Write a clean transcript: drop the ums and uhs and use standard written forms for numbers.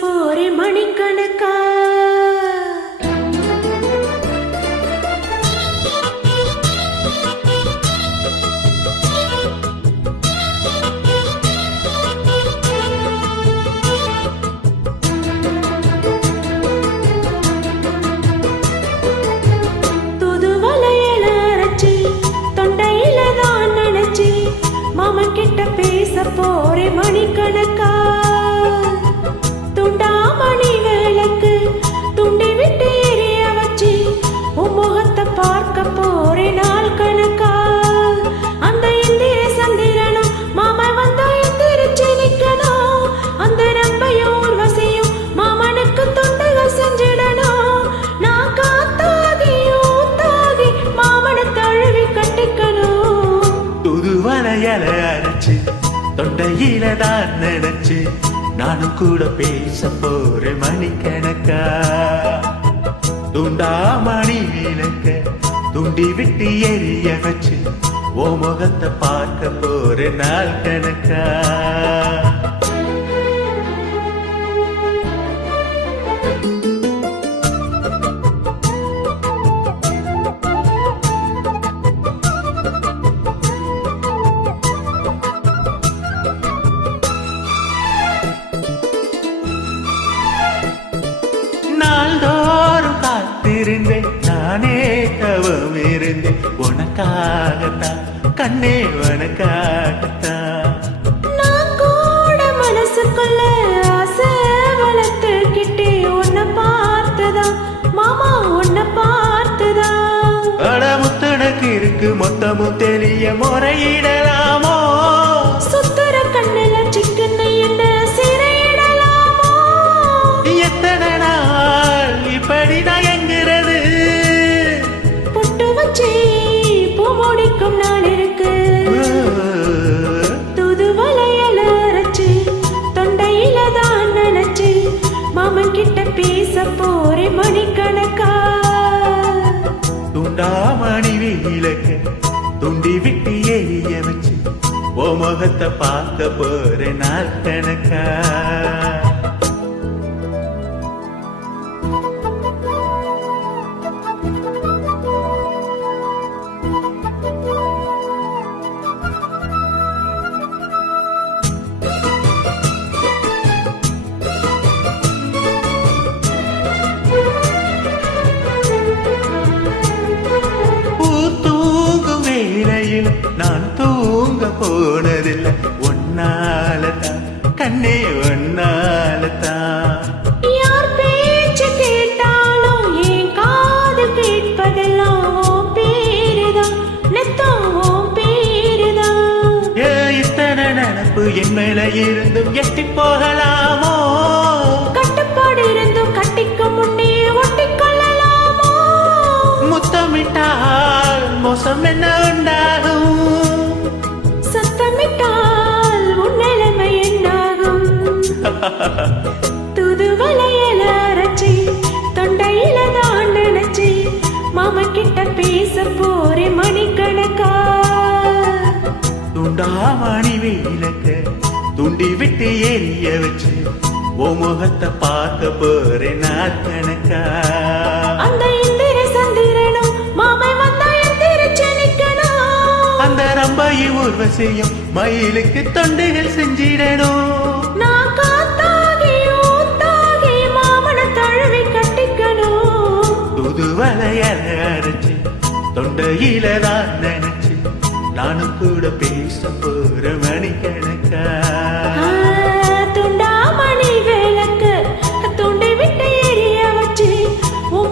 போறே மணிக்கணக்கா. துதுவலையில அரைச்சி தொண்டையில தான் நினைச்சி மாமன் கிட்ட பேச போறே மணிக்கணக்கா. துண்டாமணி விளக்கு துண்டி விட்டு எரிய வச்சு உன் முகத்தை பார்க்க போறே நாள் கணக்கா. அந்த இந்திர சந்திரனும் மாமா வந்தா எந்திரிச்சு நிக்கணும். அந்த ரம்பையும் ஊர்வசியும் மாமனுக்கு தொண்டுகள் செஞ்சிடணும். நான் காத்தாகியும் தாகி மாமனை தழுவி கட்டிக்கணும். துதுவலையில அரைச்சு தொண்டையில தான் நினைச்சு நானும் கூட பேச போறேன் மணிக்கணக்கா. துண்டாமணி விளக்க துண்டி விட்டு எரிய வச்சு ஓ முகத்தை பார்க்க போறேன் நாள் கணக்கா. நாள்தோறும் காத்திருந்தேன் நானே தவம் இருந்தேன் உனக்காகத்தான் கண்ணே உனக்காகத்தான். நான் கூட மனசுக்குள்ள ஆசை வளர்த்துக்கிட்டே உன்னை பார்த்துதான் மாமா உன்னை பார்த்துதான். அடமுத்தனக்கு இருக்கு மொத்தமும் தெரிய முறையிடலாமோ. சுத்துற கண்ணுல சிக்கனை என்ன சிறையிடலாமோ. எத்தனை நாள் இப்படி நயங்குறது. புட்டு வச்சு பூ முடிக்கும் நாள் இருக்கு. துதுவலையில அரைச்சு தொண்டையில தான் நினைச்சு மாமன் கிட்ட பேச போறே மணிக்கணக்கா. துண்டாமணி விளக்க துண்டி விட்டு எரிய வச்சு ஓ முகத்தை பார்க்க போறேன் நாள் கணக்கா. நான் தூங்க போனதில்லை ஒன்னாலதான் கண்ணே ஒன்னாலதான். யார் பேச்சு கேட்டாலும் என் காது கேட்பதெல்லாம் உன் பேருதான் நெத்தம் உன் பேருதான். இத்தனை நினப்பு என் மேல இருந்தும் எட்டி போகலாமோ. கட்டுப்பாடு இருந்தும் கட்டிக்க முன்னே ஒட்டிக்கொள்ளலாமோ. முத்தமிட்டால் மோசம் என்ன உண்டாகும். சத்தமிட்டால் உன் நிலைமை என்னாகும். துதுவலையில அரைச்சி தொண்டையில தான் நினைச்சி மாமன் கிட்ட பேச போறே மணிக்கணக்கா. துண்டாமணி விளக்க துண்டி விட்டு எரிய வச்சு ஓ முகத்தை பார்க்க போறேன் நாள் கணக்கா. அந்த இந்திர சந்திரனும் மாமன் வந்தா எந்திரிச்சு நிக்கணும். அந்த ரம்பையை ஊர்வசியும் மயிலுக்கு தொண்டுகள் செஞ்சிடணும். நான் காத்தாகியும் தாகி மாமனை தழுவி கட்டிக்கணும். துதுவலையில அரைச்சு தொண்டையில தான் நினைச்சு நானும் கூட பேச போற மணிக்கணக்கா. துண்டாமணி விளக்கு துண்டை விட்டு எரிய வச்சு உன்